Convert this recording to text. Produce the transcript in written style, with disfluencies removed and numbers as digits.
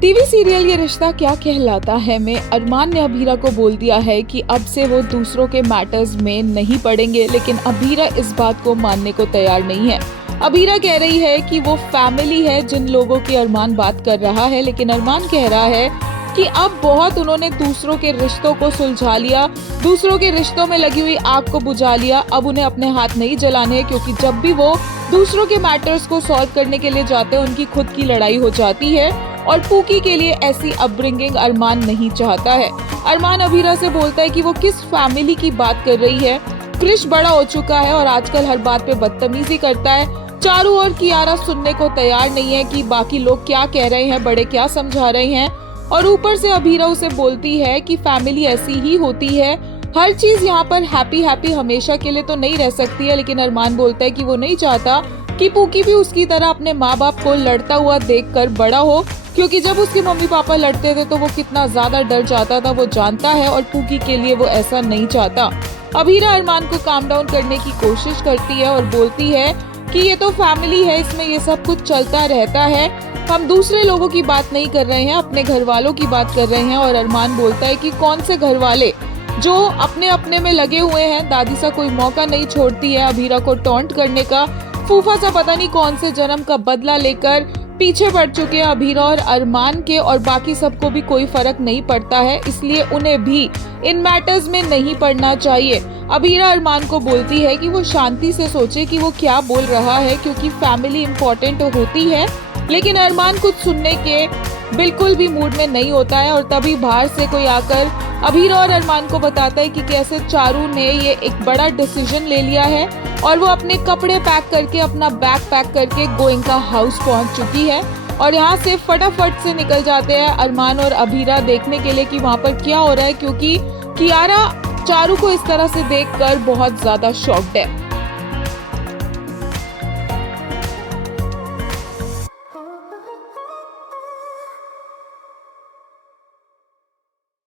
TV serial ये रिश्ता क्या कहलाता है में अरमान ने अभीरा को बोल दिया है कि अब से वो दूसरों के मैटर्स में नहीं पड़ेंगे, लेकिन अभीरा इस बात को मानने को तैयार नहीं है। अभीरा कह रही है कि वो फैमिली है जिन लोगों की अरमान बात कर रहा है, लेकिन अरमान कह रहा है कि अब बहुत उन्होंने दूसरों के रिश्तों को सुलझा लिया, दूसरों के रिश्तों में लगी हुई आग को बुझा लिया। अब उन्हें अपने हाथ नहीं जलाने हैं, क्योंकि जब भी वो दूसरों के मैटर्स को सॉल्व करने के लिए जाते हैं उनकी खुद की लड़ाई हो जाती है। और पूकी के लिए ऐसी अपब्रिंगिंग अरमान नहीं चाहता है। अरमान अभीरा से बोलता है कि वो किस फैमिली की बात कर रही है। क्रिश बड़ा हो चुका है और आजकल हर बात पे बदतमीजी करता है। चारू और कियारा सुनने को तैयार नहीं है कि बाकी लोग क्या कह रहे हैं, बड़े क्या समझा रहे हैं। और ऊपर से अभीरा उसे बोलती है कि फैमिली ऐसी ही होती है, हर चीज यहाँ पर हैप्पी हमेशा के लिए तो नहीं रह सकती है। लेकिन अरमान बोलता है कि वो नहीं चाहता कि पूकी भी उसकी तरह अपने माँ बाप को लड़ता हुआ देखकर बड़ा हो, क्योंकि जब उसके मम्मी पापा लड़ते थे तो वो कितना ज्यादा डर जाता था, वो जानता है। और पूकी के लिए वो ऐसा नहीं चाहता। अभीरा अरमान को काम डाउन करने की कोशिश करती है और बोलती है कि ये तो फैमिली है, इसमें ये सब कुछ चलता रहता है, हम दूसरे लोगों की बात नहीं कर रहे हैं, अपने घर वालों की बात कर रहे हैं। और अरमान बोलता है कि कौन से घर वाले जो अपने अपने में लगे हुए हैं। दादी सा कोई मौका नहीं छोड़ती है अभीरा को टॉन्ट करने का। फूफा सा पता नहीं कौन से जन्म का बदला लेकर पीछे पड़ चुके हैं अभीरा और अरमान के, और बाकी सबको भी कोई फर्क नहीं पड़ता है, इसलिए उन्हें भी इन मैटर्स में नहीं पड़ना चाहिए। अभीरा अरमान को बोलती है कि वो शांति से सोचे कि वो क्या बोल रहा है, क्योंकि फैमिली इम्पोर्टेंट होती है। लेकिन अरमान कुछ सुनने के बिल्कुल भी मूड में नहीं होता है। और तभी बाहर से कोई आकर अभीरा और अरमान को बताता है कि कैसे चारू ने ये एक बड़ा डिसीजन ले लिया है और वो अपने कपड़े पैक करके, अपना बैग पैक करके गोइंका हाउस पहुंच चुकी है। और यहाँ से फटाफट से निकल जाते हैं अरमान और अभीरा देखने के लिए कि वहाँ पर क्या हो रहा है, क्योंकि कियारा चारू को इस तरह से देखकर बहुत ज्यादा शॉक्ड है।